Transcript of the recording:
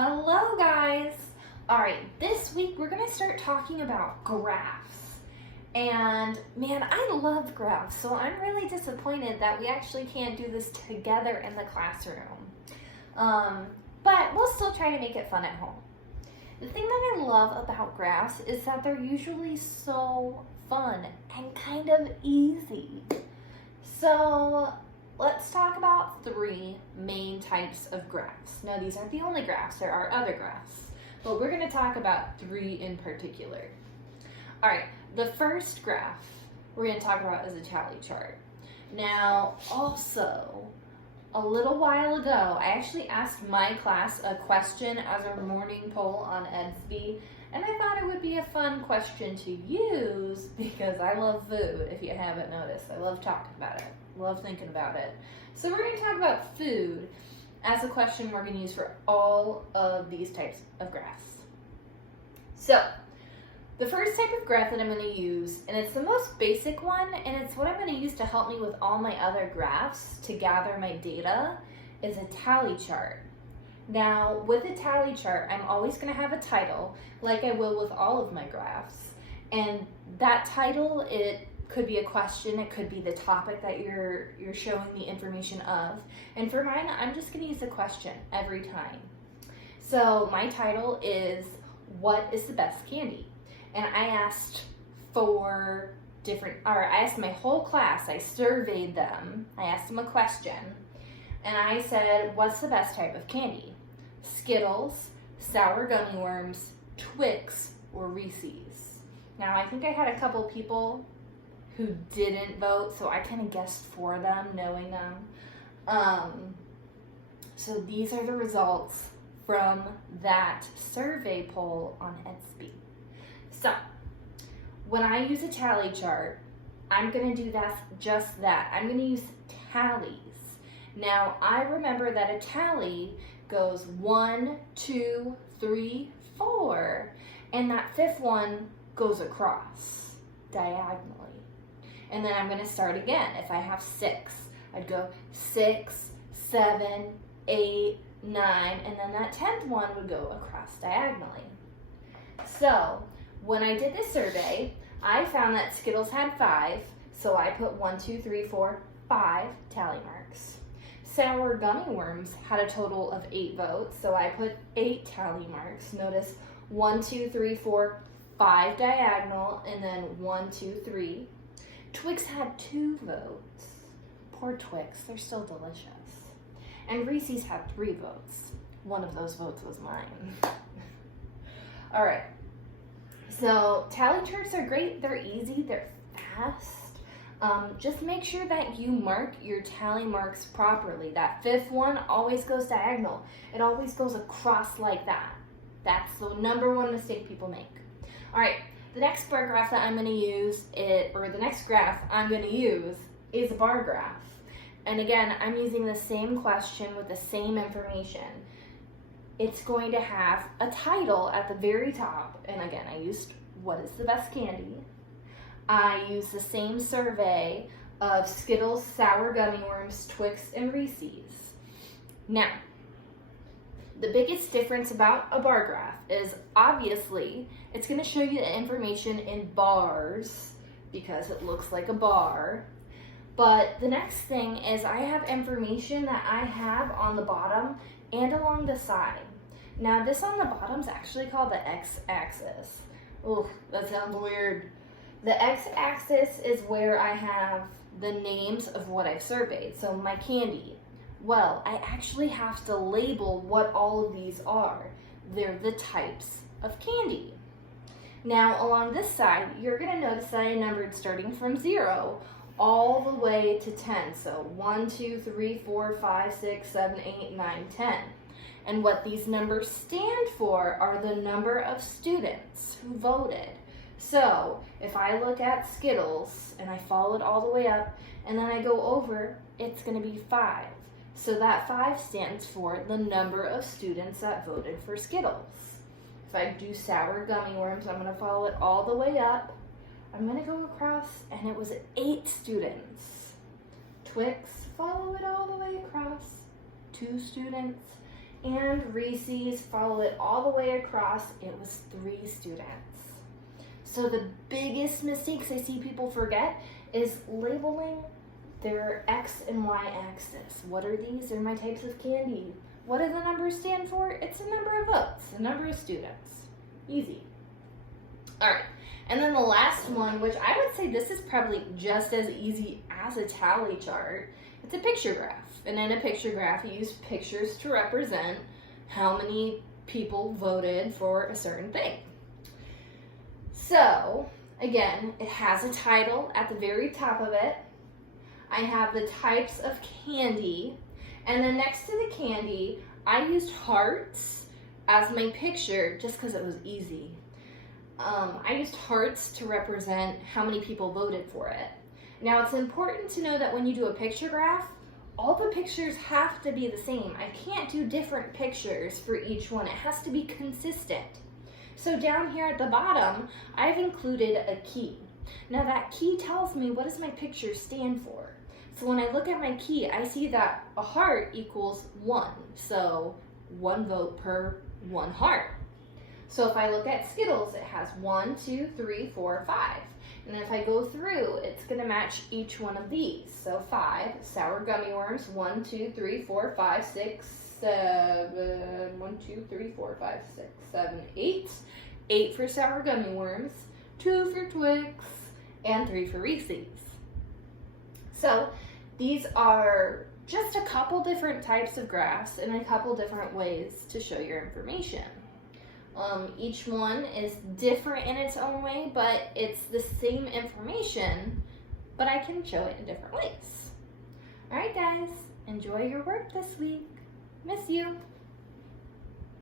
Hello guys! Alright, this week we're going to start talking about graphs. And man, I love graphs, so I'm really disappointed that we actually can't do this together in the classroom. But we'll still try to make it fun at home. The thing that I love about graphs is that they're usually so fun and kind of easy. So let's talk about three main types of graphs. Now, these aren't the only graphs, there are other graphs, but we're going to talk about three in particular. All right, the first graph we're going to talk about is a tally chart. Now, also, a little while ago, I actually asked my class a question as a morning poll on Edsby, and I thought it would be a fun question to use because I love food, if you haven't noticed. I love talking about it. Love thinking about it. So we're going to talk about food as a question we're going to use for all of these types of graphs. So the first type of graph that I'm going to use, and it's the most basic one, and it's what I'm going to use to help me with all my other graphs to gather my data, is a tally chart. Now, with a tally chart, I'm always going to have a title, like I will with all of my graphs. And that title, it could be a question, it could be the topic that you're showing the information of. And for mine, I'm just going to use a question every time. So my title is, what is the best candy? And I asked I asked my whole class, I surveyed them, I asked them a question, and I said, what's the best type of candy? Skittles, sour gummy worms, Twix, or Reese's. Now, I think I had a couple people who didn't vote, so I kind of guessed for them, knowing them. So these are the results from that survey poll on Edsby. So, when I use a tally chart, I'm going to do just that. I'm going to use tallies. Now, I remember that a tally goes 1, 2, 3, 4, and that fifth one goes across diagonally. And then I'm going to start again. If I have 6, I'd go 6, 7, 8, 9, and then that 10th one would go across diagonally. So, when I did this survey, I found that Skittles had 5, so I put 1, 2, 3, 4, 5 tally marks. Sour gummy worms had a total of 8 votes, so I put 8 tally marks. Notice 1, 2, 3, 4, 5 diagonal, and then 1, 2, 3. Twix had 2 votes. Poor Twix, they're still delicious. And Reese's had 3 votes. One of those votes was mine. All right. So tally charts are great, they're easy, they're fast. Just make sure that you mark your tally marks properly. That fifth one always goes diagonal. It always goes across like that. That's the number one mistake people make. All right, the next bar graph that I'm going to use, the next graph I'm going to use is a bar graph. And again, I'm using the same question with the same information. It's going to have a title at the very top, and again, I used what is the best candy. I used the same survey of Skittles, sour gummy worms, Twix, and Reese's. Now, the biggest difference about a bar graph is obviously it's going to show you the information in bars because it looks like a bar. But the next thing is I have information that I have on the bottom and along the side. Now this on the bottom is actually called the x-axis. Oh, that sounds weird. The x-axis is where I have the names of what I've surveyed. So my candy. Well, I actually have to label what all of these are. They're the types of candy. Now along this side, you're going to notice that I numbered starting from 0 all the way to 10. So 1, 2, 3, 4, 5, 6, 7, 8, 9, 10. And what these numbers stand for are the number of students who voted. So if I look at Skittles and I follow it all the way up and then I go over, it's going to be 5. So that 5 stands for the number of students that voted for Skittles. If I do sour gummy worms, I'm going to follow it all the way up. I'm going to go across, and it was 8 students. Twix, follow it all the way across, 2 students. and Reese's, follow it all the way across. It was 3 students. So the biggest mistakes I see people forget is labeling their X and Y axis. What are these? They're my types of candy. What do the numbers stand for? It's the number of votes, the number of students. Easy. All right, and then the last one, which I would say this is probably just as easy as a tally chart, it's a picture graph. And in a picture graph, you use pictures to represent how many people voted for a certain thing. So, again, it has a title at the very top of it. I have the types of candy, and then next to the candy, I used hearts as my picture just because it was easy. I used hearts to represent how many people voted for it. Now, it's important to know that when you do a picture graph, all the pictures have to be the same. I can't do different pictures for each one. It has to be consistent. So down here at the bottom, I've included a key. Now that key tells me what does my picture stand for. So when I look at my key, I see that a heart equals 1. So 1 vote per 1 heart. So if I look at Skittles, it has 1, 2, 3, 4, 5. And if I go through, it's going to match each one of these. So 5, sour gummy worms, 1, 2, 3, 4, 5, 6, 7, 1, 2, 3, 4, 5, 6, 7, 8. 8 for sour gummy worms, 2 for Twix, and 3 for Reese's. So these are just a couple different types of graphs and a couple different ways to show your information. Each one is different in its own way, but it's the same information, but I can show it in different ways. All right, guys, enjoy your work this week. Miss you.